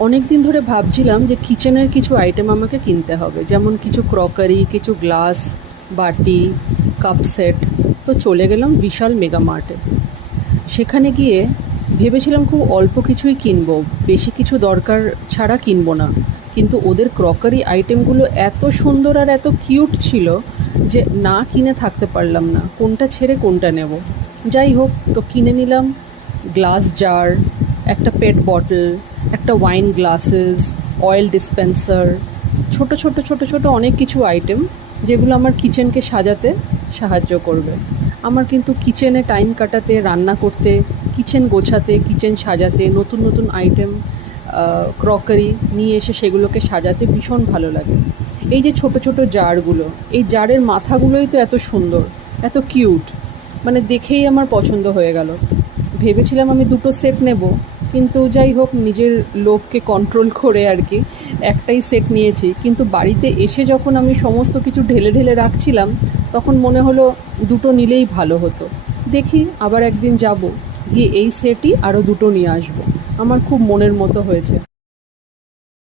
অনেক দিন ধরে ভাবছিলাম যে কিচেনের কিছু আইটেম আমাকে কিনতে হবে, যেমন কিছু ক্রকারি, কিছু গ্লাস, বাটি, কাপ সেট। তো চলে গেলাম বিশাল মেগা মার্টে। সেখানে গিয়ে ভেবেছিলাম খুব অল্প কিছুই কিনবো, বেশি কিছু দরকার ছাড়া কিনবো না। কিন্তু ওদের ক্রকারি আইটেমগুলো এত সুন্দর আর এত কিউট ছিল যে না কিনে থাকতে পারলাম না, কোনটা ছেড়ে কোনটা নেব। যাই হোক, তো কিনে নিলাম গ্লাস জার, একটা পেট বটল, একটা ওয়াইন গ্লাসেস, অয়েল ডিসপেন্সার, ছোট ছোট ছোট ছোট অনেক কিছু আইটেম যেগুলো আমার কিচেনকে সাজাতে সাহায্য করবে। আমার কিন্তু কিচেনে টাইম কাটাতে, রান্না করতে, কিচেন গোছাতে, কিচেন সাজাতে, নতুন নতুন আইটেম ক্রকারি নিয়ে এসে সেগুলোকে সাজাতে ভীষণ ভালো লাগে। এই যে ছোট ছোট জারগুলো, এই জারের মাথাগুলোই তো এত সুন্দর, এত কিউট, মানে দেখেই আমার পছন্দ হয়ে গেল। ভেবেছিলাম আমি দুটো সেট নেব, কিন্তু যাই হোক, নিজের লোভকে কন্ট্রোল করে আর কি একটাই সেট নিয়েছি। কিন্তু বাড়িতে এসে যখন আমি সমস্ত কিছু ঢেলে ঢেলে রাখছিলাম, তখন মনে হলো দুটো নিলেই ভালো হতো। দেখি আবার একদিন যাব, গিয়ে এই সেটই আরও দুটো নিয়ে আসবো। আমার খুব মনের মতো হয়েছে।